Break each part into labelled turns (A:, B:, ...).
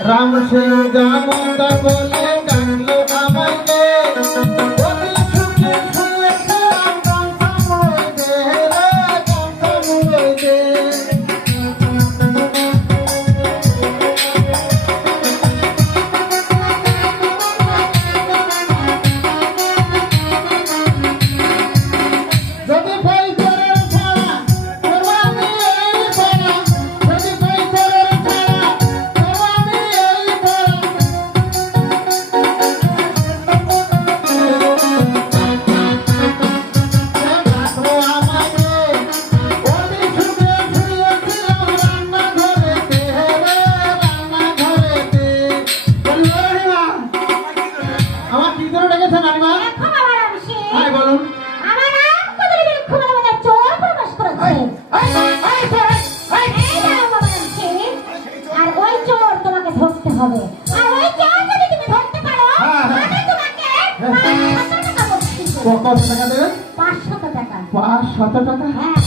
A: রাম সিং জামতা বলে
B: হবে। আর ওই চোর যদি তুমি ধরতে পারো।
A: হ্যাঁ, হ্যাঁ।
B: আমি তোমাকে
A: হ্যাঁ।
B: পাঁচশো টাকা বকশিশ
A: কত টাকা দেবে?
B: 500 টাকা।
A: পাঁচ শত টাকা?
B: হ্যাঁ।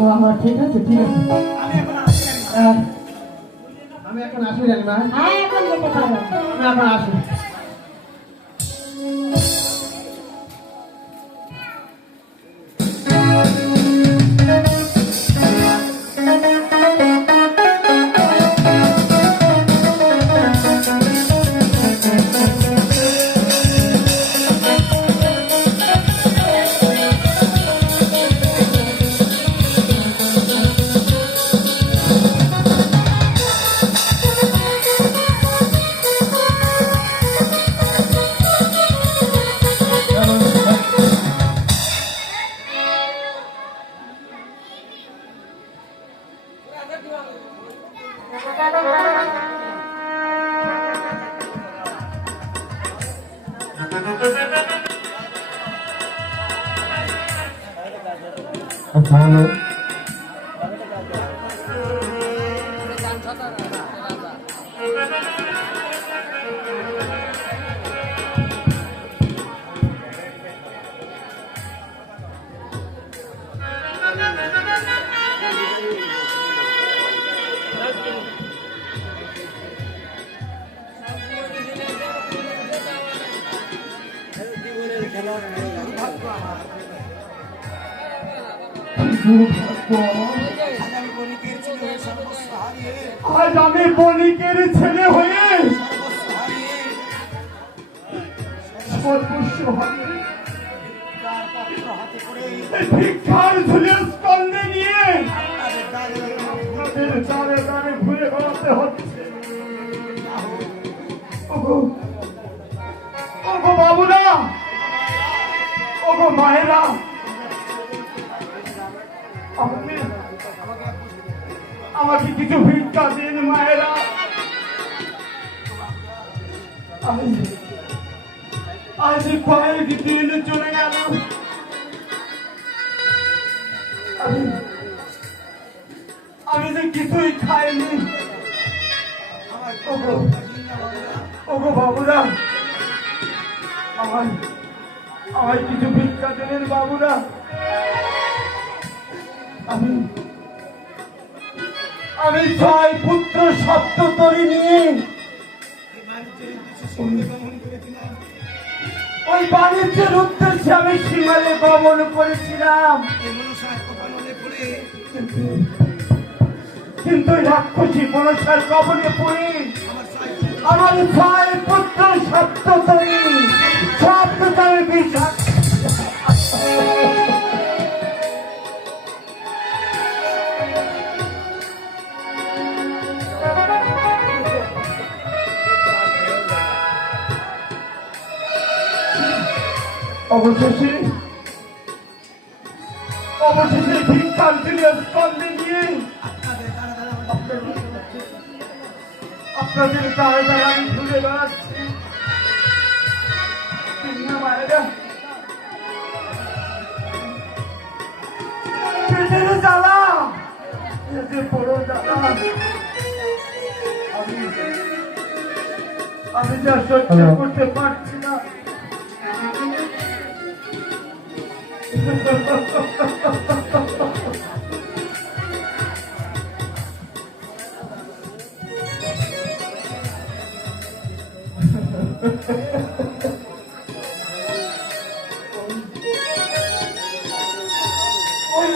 A: বাবা, ঠিক আছে ঠিক আছে। আহ, আমি এখন আসি জানি মা।
B: হ্যাঁ এখন যেতে পারো।
A: আমি এখন আসি। Apollo. আজ আমি বণিকের ছেলে হয়ে সর্বস্ব ভিক্ষার ঝুলে স্কন্ধে নিয়ে দাঁড়ে দাঁড়ে ঘুরে বেড়াতে হচ্ছে। ওগো বাবুরা, ওগো মায়েরা আমাকে কিছু ভিক্ষা দিন মায়েরা। আজ কয়েক দিন চলে গেল। আমি যে কিছুই খাইনি। ওগো বাবুরা, আমার আমায় কিছু ভিক্ষা দিলেন বাবুরা। আমি আমি ছয় পুত্র সপ্ত তরি নিয়ে। ওই বাণিজ্যের উদ্দেশ্যে আমি সীমালে গমন করেছিলাম। কিন্তু- রাক্ষসী মনসার কবলে পড়ে। আমার ছয় পুত্র সপ্ত তরি। সপ্ত তরি বিশ্বাস অবশেষে অবশেষে ভিক্ষার দিনে স্কন্ধে গিয়ে আপনাদের দ্বারা দ্বারা আমি ঘুরে বেড়াচ্ছি পেটের জ্বালা। এতে বড় জ্বালা। আমি আমি যা সহ্য করতে পারছি ওই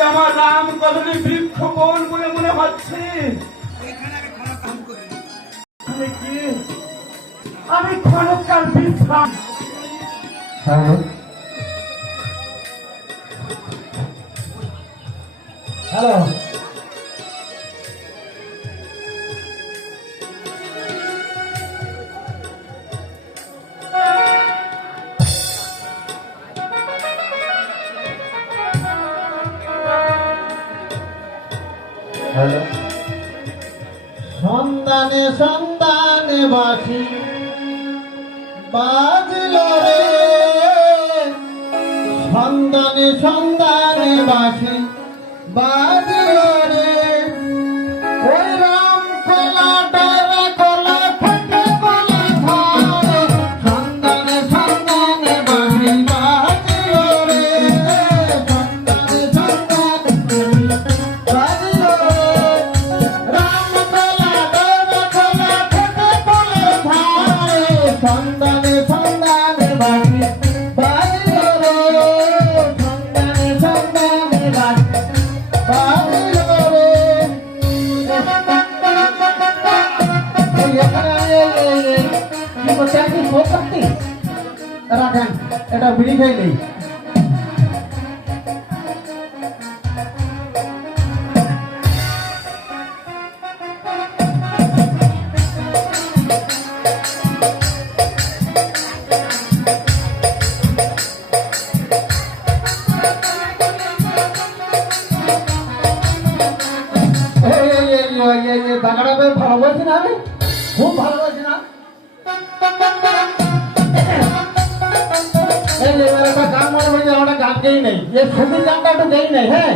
A: আমার রাম কদলি বৃক্ষ কোন বলে মনে হচ্ছে। আমি কি? আমি ক্ষণকাল বিশ্রাম।
C: হ্যালো হ্যালো সন্ধানে সন্ধানে বাসি বাজল রে। সন্ধানে সন্ধানে বাসি বাজল খাই নেই দাগাটা বেশ ভালো বলছি না আমি খুব ভালো বলছি না হ্যাঁ?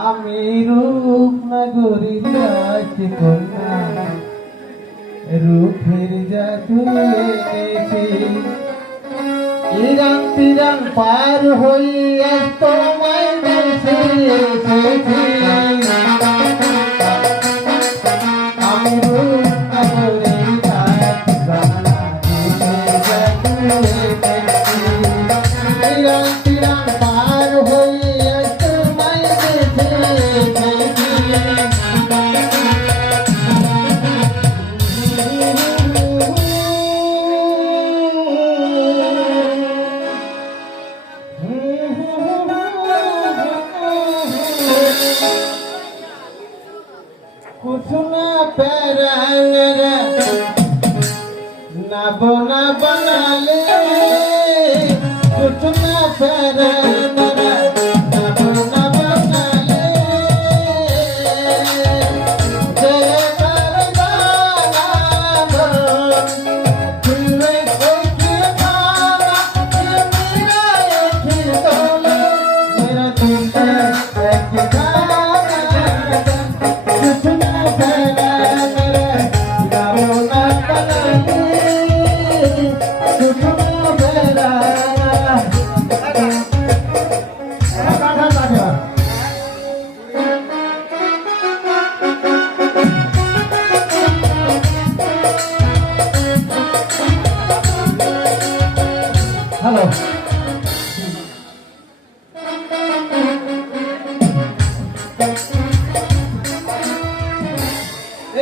C: আমি রূপ নগরী রাখি কন্যা রূপের জাদু ইরান তিরান পার হই আজ তোমায় দেশে এসেছি কুসুনা পেরা নব না বনালে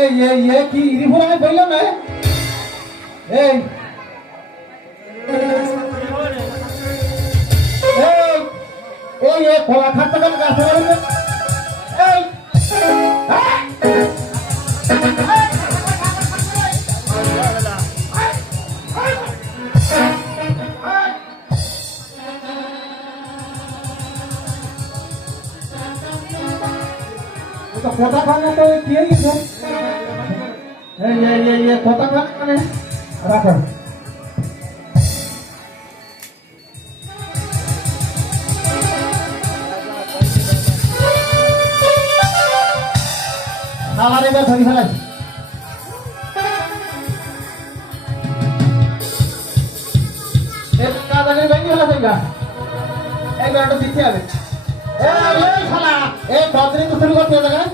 C: এই এই এই কি রিফোনে বললাম না এই এই খোলা খাটটা কেন গাছে এই তো কথা খান তো কে গেছে এই এই এই এই কথা খান মানে রাখো আমার এবার ধরি ফেলাই এই কাদানের ভেঙে ফেলা যাইবা একবার একটু দিতে হবে এই এই শালা এই বদরিং শুরু করতে হবে না এই শুরু